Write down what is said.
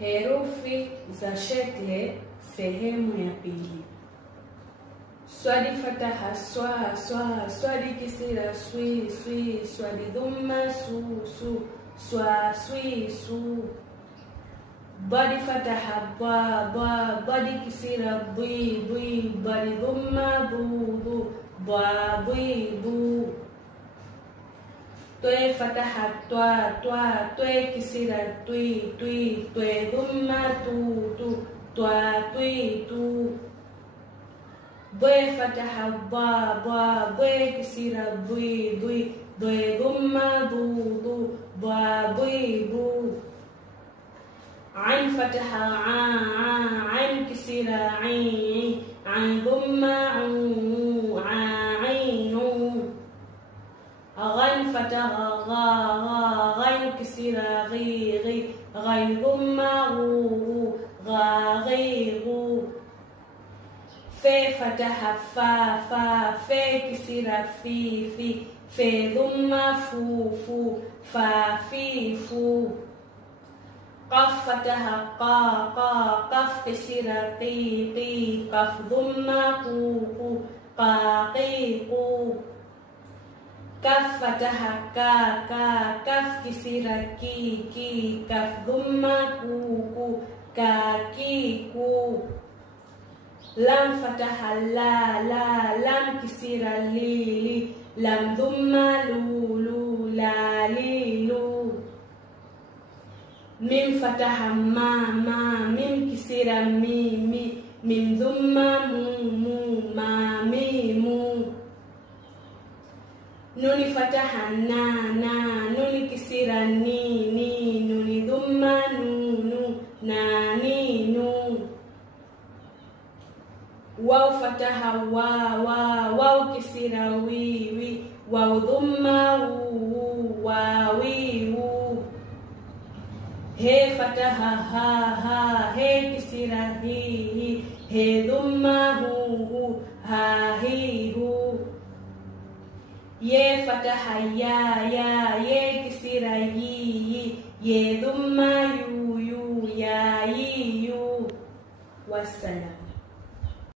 Herufi za shekle sehemu ya pili. Swadi fataha swa swa, swadi kisira swi swi, swadi dhumma su su, swa swi su. Badi fataha ba ba, badi kisira bui bui, badi dhumma bu bu, ba bui bu. Twe fataha twa twa, twe kisira tui tui, twe dhumma tu tu, twa tui tu. Bwe fataha ba ba, bwe kisira bui bui, bwe dhumma bu bu, ba bui bu. Ain fataha a a, ain kisira ai, ain dhumma u, ainu. Ghain fataha gha gha, ghain kisira ghi ghi, ghain dhumma ghu, gha ghi ghu. Fe fataha fa fa, fe kisira fi fi, fe dhumma fu fu, fa fi fu. Qaf fataha qa qa, qaf kisira qi qi, qaf dhumma qu qu, qa qi qu. Kaf fataha ka ka, kaf kisira ki ki, kaf dhumma ku ku, ka ki ku. Lam fataha la la, lam kisira li li, lam dhumma lu lu, la li lu. Mim fataha ma ma, mim kisira mi mi, mim dhumma mu mu, ma mi mu. Nuni fataha na na, nuni kisira ni ni, nuni dhumma nu nu, na ni nu. Waw fataha wa wa, waw kisira wi wi, waw dhumma wu wu, wa wi wu. He fataha ha ha, he kisira hi hi, he dhumma hu hu, ha hi hu. Ye fataha ya ya, ye kisira yi yi, ye dhumma yu yu, ya yi yu. Wassalam.